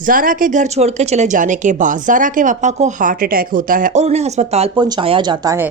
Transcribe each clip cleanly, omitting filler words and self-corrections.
زارا کے گھر چھوڑ کے چلے جانے کے بعد زارا کے پاپا کو ہارٹ اٹیک ہوتا ہے اور انہیں ہسپتال پہنچایا جاتا ہے۔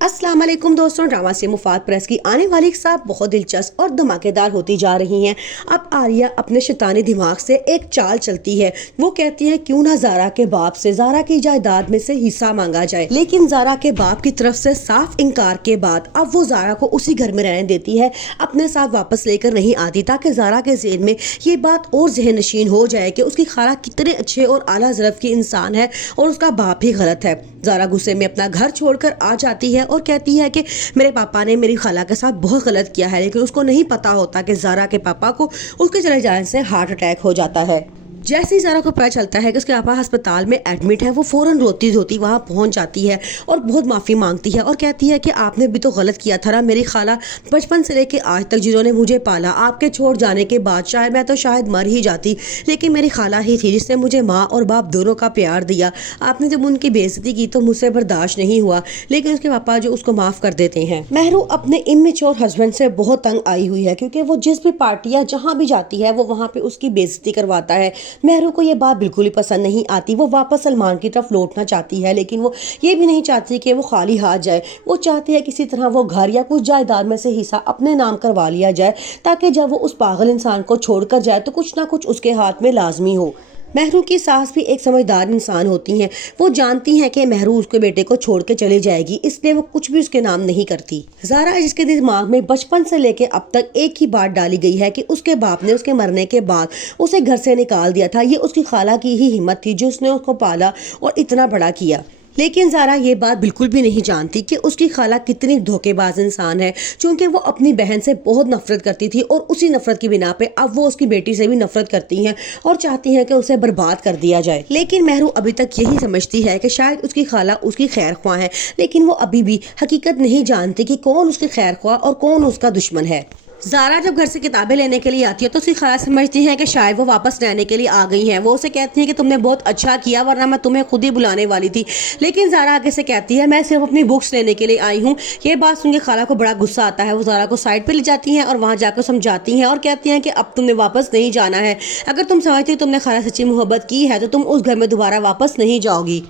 السلام علیکم دوستوں، ڈرامہ سے مفاد پریس کی آنے والی صاحب بہت دلچسپ اور دھماکے دار ہوتی جا رہی ہیں۔ اب آریہ اپنے شیطانی دماغ سے ایک چال چلتی ہے۔ وہ کہتی ہے کیوں نہ زارا کے باپ سے زارا کی جائیداد میں سے حصہ مانگا جائے، لیکن زارا کے باپ کی طرف سے صاف انکار کے بعد اب وہ زارا کو اسی گھر میں رہنے دیتی ہے، اپنے ساتھ واپس لے کر نہیں آتی، تاکہ زارا کے ذہن میں یہ بات اور ذہن نشین ہو جائے کہ اس کی خالہ کتنے اچھے اور اعلیٰ ظرف کی انسان ہے اور اس کا باپ ہی غلط ہے۔ زارا غصے میں اپنا گھر چھوڑ کر آ جاتی ہے اور کہتی ہے کہ میرے پاپا نے میری خالہ کے ساتھ بہت غلط کیا ہے، لیکن اس کو نہیں پتا ہوتا کہ زارا کے پاپا کو اس کے چلے جانے سے ہارٹ اٹیک ہو جاتا ہے۔ جیسے ہی زارا کو پتہ چلتا ہے کہ اس کے پاپا ہسپتال میں ایڈمٹ ہے، وہ فوراً روتی دھوتی وہاں پہنچ جاتی ہے اور بہت معافی مانگتی ہے اور کہتی ہے کہ آپ نے بھی تو غلط کیا تھا نا، میری خالہ بچپن سے لے کے آج تک جنہوں نے مجھے پالا، آپ کے چھوڑ جانے کے بعد شاید مر ہی جاتی، لیکن میری خالہ ہی تھی جس نے مجھے ماں اور باپ دونوں کا پیار دیا۔ آپ نے جب ان کی بے عزتی کی تو مجھ سے برداشت نہیں ہوا، لیکن اس کے پاپا جو اس کو معاف کر دیتے ہیں۔ مہرو اپنے امیچور ہسبینڈ سے بہت تنگ آئی ہوئی ہے، کیونکہ وہ جس بھی پارٹی یا جہاں بھی جاتی ہے وہ وہاں پہ اس کی بے عزتی کرواتا ہے۔ مہرو کو یہ بات بالکل ہی پسند نہیں آتی، وہ واپس سلمان کی طرف لوٹنا چاہتی ہے، لیکن وہ یہ بھی نہیں چاہتی کہ وہ خالی ہاتھ جائے۔ وہ چاہتی ہے کسی طرح وہ گھر یا کچھ جائیداد میں سے حصہ اپنے نام کروا لیا جائے، تاکہ جب وہ اس پاگل انسان کو چھوڑ کر جائے تو کچھ نہ کچھ اس کے ہاتھ میں لازمی ہو۔ مہرو کی ساس بھی ایک سمجھدار انسان ہوتی ہیں، وہ جانتی ہیں کہ مہرو اس کے بیٹے کو چھوڑ کے چلی جائے گی، اس لیے وہ کچھ بھی اس کے نام نہیں کرتی۔ زارا جس کے دماغ میں بچپن سے لے کے اب تک ایک ہی بات ڈالی گئی ہے کہ اس کے باپ نے اس کے مرنے کے بعد اسے گھر سے نکال دیا تھا، یہ اس کی خالہ کی ہی ہمت تھی جس نے اس کو پالا اور اتنا بڑا کیا۔ لیکن زارا یہ بات بالکل بھی نہیں جانتی کہ اس کی خالہ کتنی دھوکے باز انسان ہے، چونکہ وہ اپنی بہن سے بہت نفرت کرتی تھی اور اسی نفرت کی بنا پہ اب وہ اس کی بیٹی سے بھی نفرت کرتی ہیں اور چاہتی ہیں کہ اسے برباد کر دیا جائے۔ لیکن مہرو ابھی تک یہی سمجھتی ہے کہ شاید اس کی خالہ اس کی خیر خواہ ہے، لیکن وہ ابھی بھی حقیقت نہیں جانتی کہ کون اس کی خیر خواہ اور کون اس کا دشمن ہے۔ زارا جب گھر سے کتابیں لینے کے لیے آتی ہے تو اس کی خالہ سمجھتی ہے کہ شاید وہ واپس رہنے کے لیے آ گئی ہیں۔ وہ اسے کہتی ہیں کہ تم نے بہت اچھا کیا، ورنہ میں تمہیں خود ہی بلانے والی تھی، لیکن زارا آگے سے کہتی ہے میں صرف اپنی بکس لینے کے لیے آئی ہوں۔ یہ بات سن کے خالہ کو بڑا غصہ آتا ہے، وہ زارا کو سائڈ پہ لے جاتی ہیں اور وہاں جا کر سمجھاتی ہیں اور کہتی ہیں کہ اب تم نے واپس نہیں جانا ہے، اگر تم سمجھتی تم نے خالہ سچی محبت کی ہے تو تم اس گھر میں دوبارہ واپس نہیں جاؤ گی۔